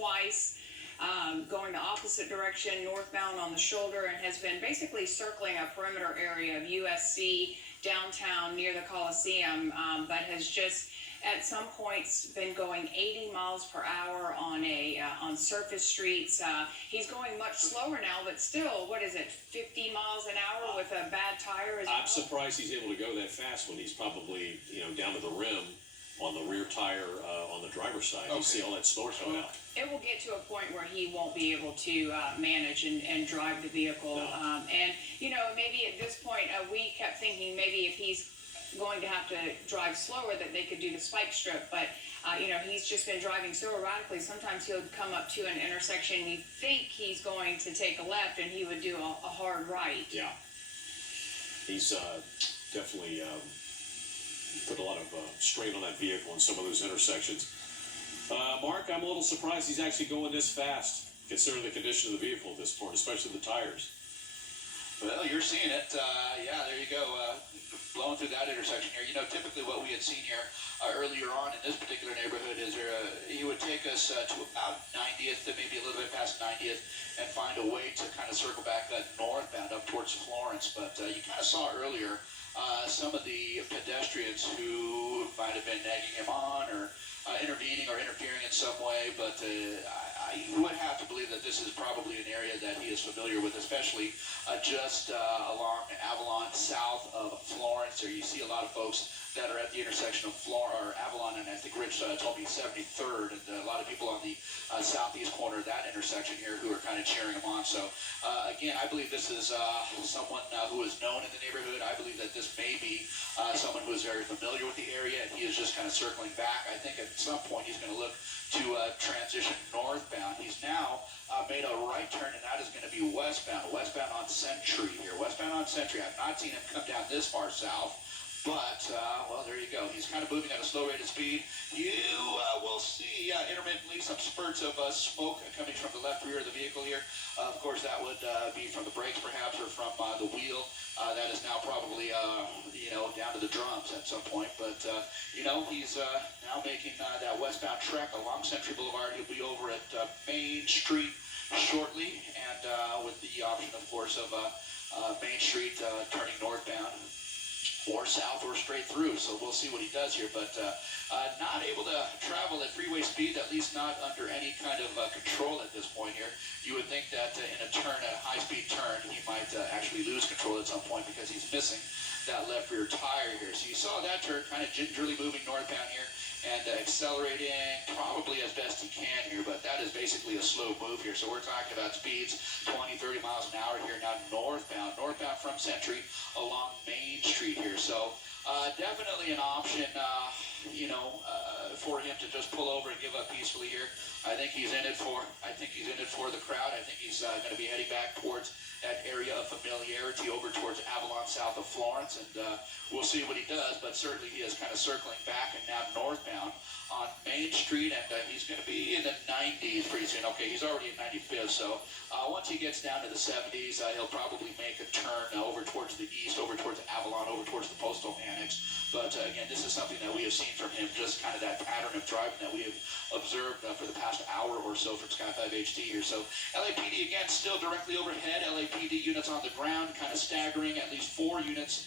twice, going the opposite direction, northbound on the shoulder, and has been basically circling a perimeter area of USC downtown near the Coliseum, but has just at some points been going 80 miles per hour on surface streets. He's going much slower now, but still, what is it, 50 miles an hour with a bad tire? I'm surprised he's able to go that fast when he's probably, down to the rim on the rear tire on the driver's side. Okay. You see all that snort coming out. It will get to a point where he won't be able to manage and drive the vehicle. No. And, maybe at this point, we kept thinking maybe if he's going to have to drive slower that they could do the spike strip, but he's just been driving so erratically. Sometimes he'll come up to an intersection, you think he's going to take a left, and he would do a hard right. Yeah, he's definitely put a lot of strain on that vehicle in some of those intersections. Mark, I'm a little surprised he's actually going this fast, considering the condition of the vehicle at this point, especially the tires. Well, you're seeing it. Yeah, there you go. Blowing through that intersection here. Typically what we had seen here earlier on in this particular neighborhood is he would take us to about 90th, to maybe a little bit past 90th, and find a way to kind of circle back northbound up towards Florence. But you kind of saw earlier some of the pedestrians who might have been nagging him on or intervening or interfering in some way. But I would have to believe that this is probably an area that he is familiar with, especially just along Avalon south of Florence. There you see a lot of folks that are at the intersection of Avalon and I think Rich told me 73rd, and a lot of people on the southeast corner of that intersection here who are kind of cheering him on. So again, I believe this is someone who is known in the neighborhood. I believe that this may be someone who is very familiar with the area, and he is just kind of circling back. I think at some point he's going to look to transition northbound. He's now made a right turn, and that is going to be westbound on Century here. Westbound on Century. I've not seen him come down this far south. But, well, there you go. He's kind of moving at a slow rate of speed. You will see intermittently some spurts of smoke coming from the left rear of the vehicle here. Of course, that would be from the brakes, perhaps, or from the wheel. That is now probably, down to the drums at some point. But, he's now making that westbound trek along Century Boulevard. He'll be over at Main Street shortly, and with the option, of course, of Main Street turning northbound, or south, or straight through. So we'll see what he does here, but not able to travel at freeway speed, at least not under any kind of control at this point here. You would think that in a high-speed turn, he might actually lose control at some point because he's missing that left rear tire here. So you saw that turn kind of gingerly moving northbound here and accelerating probably as best he can here, but that is basically a slow move here. So we're talking about speeds 20, 30 miles an hour here now northbound from Century along Main Street here. So definitely an option, for him to just pull over and give up peacefully here. I think he's in it for the crowd. I think he's going to be heading back towards that area of familiarity over towards Avalon south of Florence, and we'll see what he does, but certainly he is kind of circling back and now northbound on Main Street, and he's going to be in the 90s pretty soon. Okay, he's already at 95th, so once he gets down to the 70s, he'll probably make a turn over towards the east, over towards Avalon, over towards the Postal Annex. But again, this is something that we have seen from him, just kind of that pattern of driving that we have observed for the past hour or so from Sky 5 HD here. So LAPD, again, still directly overhead. LAPD units on the ground, kind of staggering, at least 5 units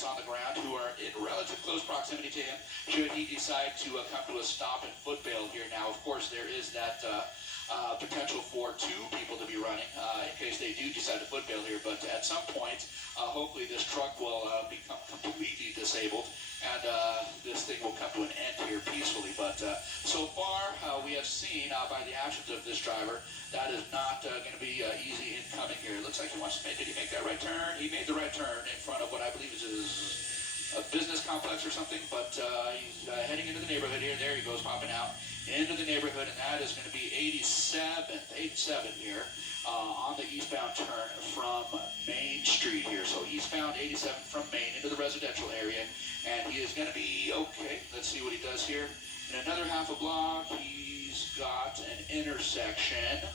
on the ground who are in relative close proximity to him should he decide to come to a stop and foot bail here. Now, of course, there is that potential for 2 people to be running in case they do decide to foot bail here. But at some point, hopefully this truck will become completely disabled and this thing will come to an end here peacefully. But so far, we have seen by the actions of this driver, that is not going to be easy in coming here. It looks like he wants to did he make that right turn? He made the right turn in front of what I believe is a business complex or something, but he's heading into the neighborhood here. There he goes, popping out into the neighborhood, and that is going to be 87 here on the eastbound turn from Main Street here. So eastbound 87 from Main into the residential area, and he is going to be okay. Let's see what he does here. In another half a block, he's got an intersection.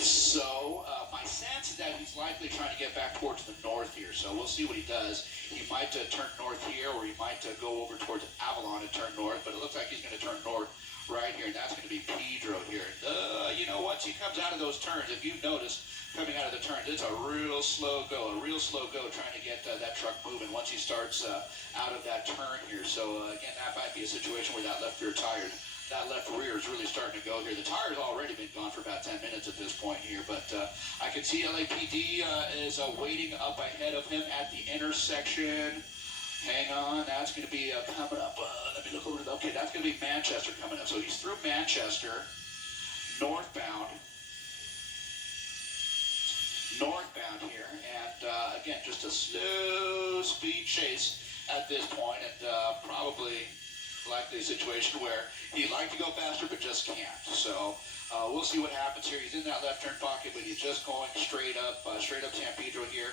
So my sense is that he's likely trying to get back towards the north here. So we'll see what he does. He might turn north here, or he might go over towards Avalon and turn north. But it looks like he's going to turn north right here, and that's going to be Pedro here. You know, once he comes out of those turns, if you've noticed, coming out of the turns, it's a real slow go trying to get that truck moving once he starts out of that turn here. So, again, that might be a situation where that left rear tire, that left rear is really starting to go here. The tire's already been gone for about 10 minutes at this point here, but I can see LAPD is waiting up ahead of him at the intersection. Hang on, that's going to be coming up. Let me look over. Okay, that's going to be Manchester coming up. So he's through Manchester, northbound here, and again, just a slow speed chase at this point, and probably likely a situation where he'd like to go faster but just can't. So we'll see what happens here. He's in that left turn pocket, but he's just going straight up San Pedro here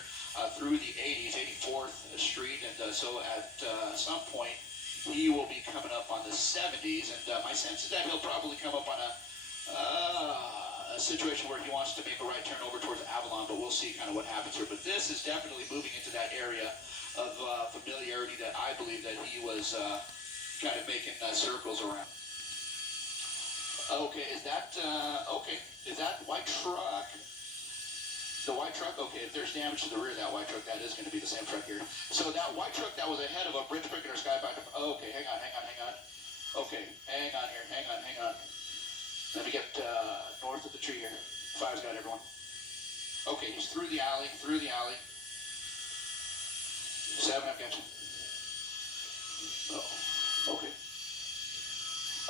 through the 80s, 84th Street, and so at some point he will be coming up on the 70s, and my sense is that he'll probably come up on a situation where he wants to make a right turn over towards Avalon, but we'll see kind of what happens here. But this is definitely moving into that area of familiarity that I believe that he was kind of making circles around. Okay, is that white truck? The white truck? Okay, if there's damage to the rear of that white truck, that is going to be the same truck here. So that white truck that was ahead of a bridge breaker or skybinder. Okay, hang on. Okay, hang on. Let me get north of the tree here. Five's got everyone. Okay, he's through the alley. Seven, I've got you. Oh, okay.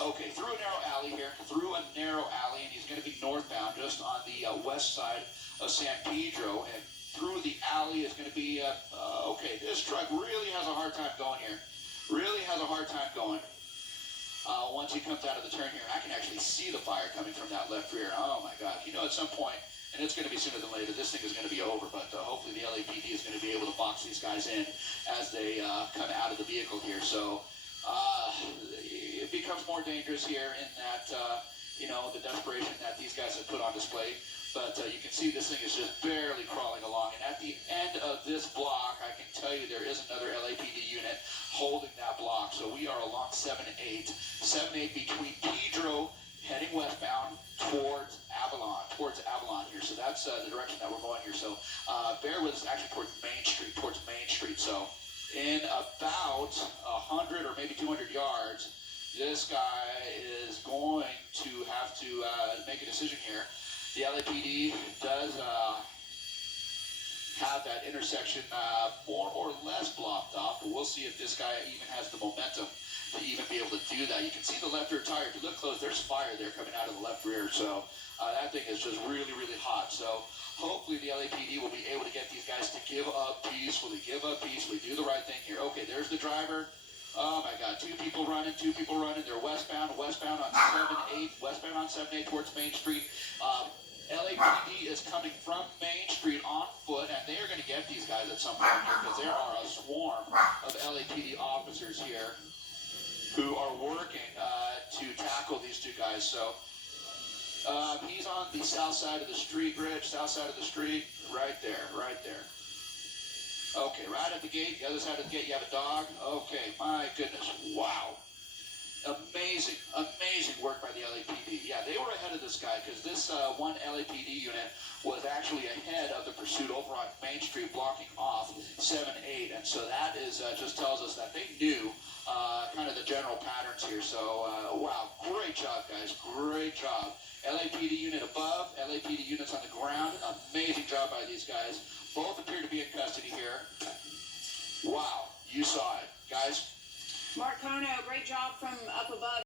Okay, through a narrow alley here, and he's going to be northbound just on the west side of San Pedro, and through the alley is going to be, okay, this truck really has a hard time going here. Once he comes out of the turn here, I can actually see the fire coming from that left rear. Oh my God, you know, at some point, and it's going to be sooner than later, this thing is going to be over, but hopefully the LAPD is going to be able to box these guys in as they come out of the vehicle here. So it becomes more dangerous here in that, you know, the desperation that these guys have put on display. But you can see this thing is just barely crawling along. And at the end of this block, I can tell you there is another LAPD unit holding that block. So we are along 7-8. 7-8 between Pedro heading westbound towards Avalon here. So that's the direction that we're going here. So bear with us, actually towards Main Street. So in about 100 or maybe 200 yards, this guy is going to have to make a decision here. The LAPD does have that intersection more or less blocked off, but we'll see if this guy even has the momentum to even be able to do that. You can see the left rear tire. If you look close, there's fire there coming out of the left rear. So that thing is just really, really hot. So hopefully the LAPD will be able to get these guys to give up peacefully, do the right thing here. Okay, there's the driver. Oh my God, two people running. They're westbound on 7-8 towards Main Street. LAPD is coming from Main Street on foot, and they are going to get these guys at some point here because there are a swarm of LAPD officers here who are working to tackle these two guys. So he's on the south side of the street, Rich, right there. Okay, right at the gate, the other side of the gate, you have a dog. Okay, my goodness, wow. Amazing work by the LAPD. Yeah, they were ahead of this guy because this one LAPD unit was actually ahead of the pursuit over on Main Street, blocking off 7-8. And so that is just tells us that they knew kind of the general patterns here. So, wow, great job, guys. Great job. LAPD unit above, LAPD units on the ground. Amazing job by these guys. Both appear to be in custody here. Wow, you saw it. Guys, Mark Kono, great job from up above.